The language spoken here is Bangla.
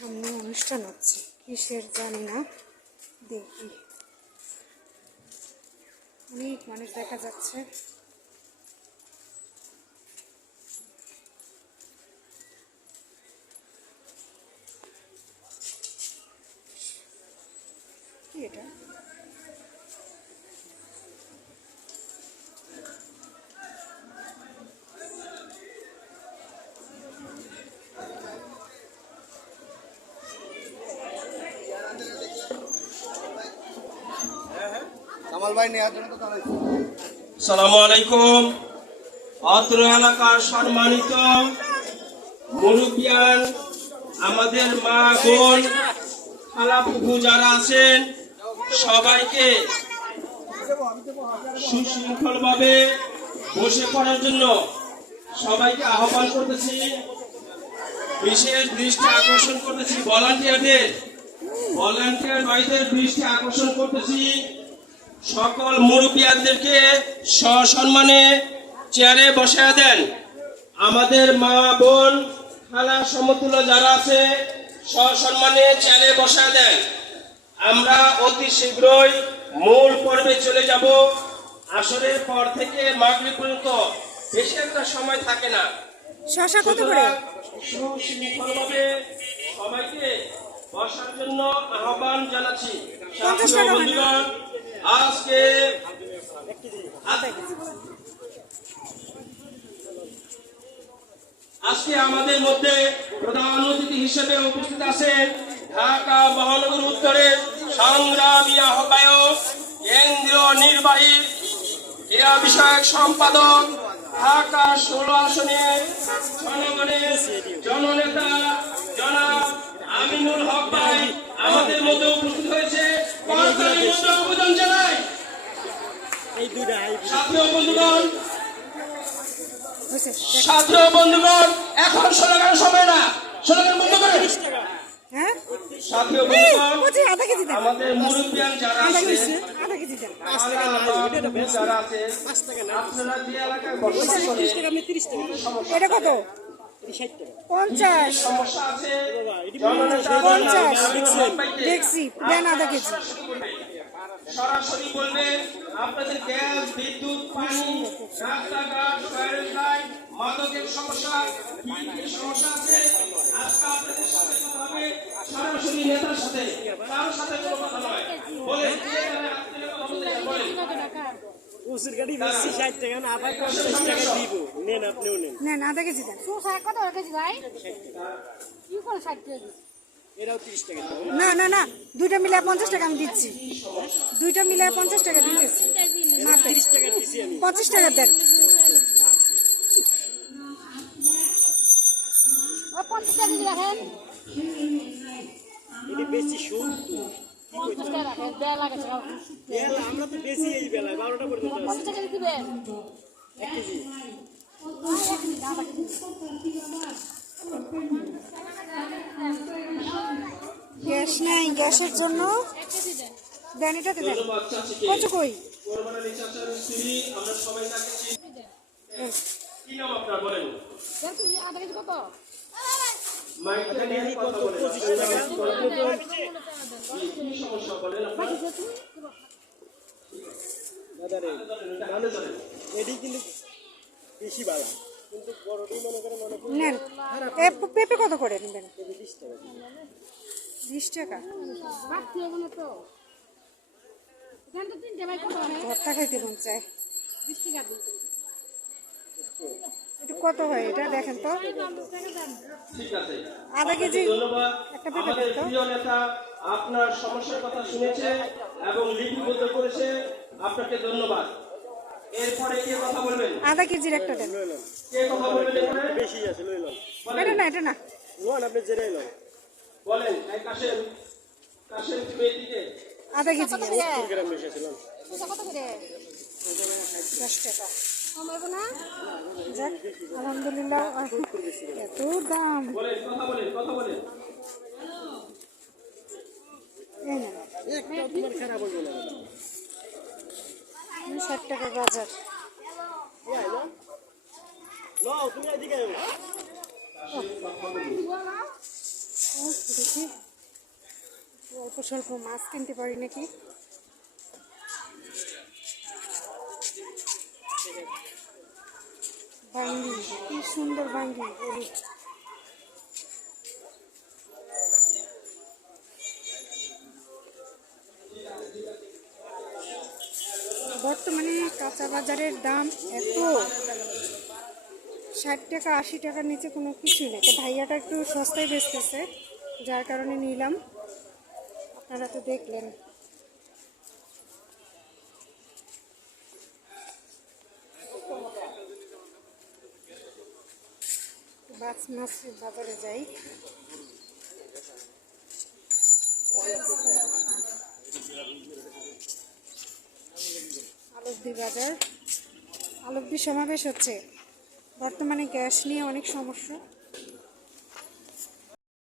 সামনে অনুষ্ঠান হচ্ছে, কিসের জানি না, দেখি। অনেক মানুষ দেখা যাচ্ছে। কি এটা? আসসালামু আলাইকুম। অত্র এলাকার সম্মানিত মুরব্বিয়ান, আমাদের মা বোন খালা ফুফু যারা আছেন সবাইকে সুশৃঙ্খলভাবে বসে পড়ার জন্য সবাইকে আহ্বান করতেছি। বিশেষ দৃষ্টি আকর্ষণ করতেছি ভলান্টিয়ার ভাইদের দৃষ্টি আকর্ষণ করতেছি। সকল মুরব্বিয়ানদেরকে সসম্মানে চেয়ারে বসায় দেন। আমাদের মা বোন খালা সমতুল্য যারা আছে সসম্মানে চেয়ারে বসায় দেন। আমরা অতি শীঘ্রই মূল পর্বে চলে যাব। আসরের পর থেকে মাগরিব পর্যন্ত বেশি একটা সময় থাকে না। শশা কত করে? সুশৃঙ্খলভাবে সবাইকে বসার জন্য আহ্বান জানাচ্ছি। 50 টাকা বন্ধুগণ, আজকে আমাদের মধ্যে প্রধান অতিথি হিসেবে উপস্থিত আছেন ঢাকা মহানগর উত্তরের সংগ্রামী আহ্বায়ক, কেন্দ্রীয় নির্বাহী ক্রীড়া বিষয়ক সম্পাদক, ঢাকা 16 আসনের জনগণের জননেতা জনাব আমিনুল হক ভাই আমাদের মধ্যে উপস্থিত হয়েছে। অভিযান জানাই ছাত্র বন্ধুগণ, এখন স্লোগান সময় না, স্লোগান বন্ধ করে। আমাদের মুরব্বিয়ান যারা আছে আপনারা যে এলাকায় বসবাস করেন, এটা কত? 50 সমস্যা আছে 50 দেখছি, দেন আধা কেজি। সরাসরি বলবেন আপনাদের গ্যাস, বিদ্যুৎ, পানি, রাস্তাঘাট, টয়লেট লাইন, মাদকের সমস্যা, কি কি সমস্যা আছে। আজকে আপনাদের সাথে কথা হবে সরাসরি নেতার সাথে, কারোর সাথে কোনো কথা নয়। বলেন উসুর গাড়ি বেশি 60 টাকা না, আবার 50 টাকা দিব। নেন, আপনিও নেন। নেন আধা কেজি দেন। কত কেজি ভাই? কি করে 60 টাকা? এটাও 30 টাকা। না না না, দুইটা মিলে 50 টাকা আমি দিচ্ছি। দুইটা মিলে 50 টাকা দিতেছি। না 30 টাকা দিছি আমি। 50 টাকা দেন। ও 50 টাকা দিয়ে রাখেন। এটা বেশি সুদ তো। 50 টাকা রাখেন, দেয়া লাগে সব। এলা আমরা তো বেশি এই বেলায় 12টা পর্যন্ত আছে। 50 টাকা দিবেন। 1 কেজি। গ্যাস নাই, গ্যাসের জন্য 1 কেজি দেন। দেন, এটাতে দেন। কত কই? আমরা সবাই তাকে চিনি। কি নাম আপনার বলেন? দেন তুমি আধা কেজি কত? মাইকটা নিয়ে কথা বলেন। 25 টাকা। কি সমস্যা বলেন আপনার? দাদারে এডি কিন্তু বেশি বাড়া, কিন্তু বড়ডি মনে করে নেন। পেঁপে কত করে নেবেন? 20 টাকা। 20 টাকা। বাড়তি হবে না তো। দেন তো 3 টাকা কত হয়? ভর্তা খাইতে মন চায়। 20 টাকা দিন। এটা কত হয় এটা দেখেন তো। 50 টাকা দেন। ঠিক আছে, আধা কেজি ধন্যবাদ। একটা পেঁপে আমাদের দেন তো। প্রিয় নেতা আপনার সমস্যার কথা শুনেছে এবং লিপিবদ্ধ করেছে, আপনাকে ধন্যবাদ। এরপরে কে কথা বলবেন? আধা কেজির একটা দেন। কে কথা বলবেন এরপরে? বেশি আছে লইলাম। এটা না, এটা না। লোন আপনি জেরে লন। বলেন। এই কাশেম তুমি এদিকে। আধা কেজি দেন। 70 গ্রাম বেশি আছে লন। এটা কত করে? 10 টাকা। কমাইবো না? যাক, আলহামদুলিল্লাহ। এত দাম। বলেন, কথা বলেন। এই নেন, একটা তোমার খারাপ হইব না। 60 টাকা বাজার। এই আইলো। লো তুমি এদিকে আইও। ও, দেখি অল্প স্বল্প মাছ কিনতে পারি নাকি। বাঙ্গি, কি সুন্দর বাঙ্গি হলুদ। বর্তমানে কাঁচা বাজারের দাম এত, 60 টাকা 80 টাকার নিচে কোনো কিছুই নেই। তো ভাইয়াটা একটু সস্তায় বেচতেছে, যার কারণে নিলাম। আপনারা তো দেখলেন। মাছ বাজারে যাই। আলুকদি বাজার, আলুকদি সমাবেশ হচ্ছে। বর্তমানে গ্যাস নিয়ে অনেক সমস্যা।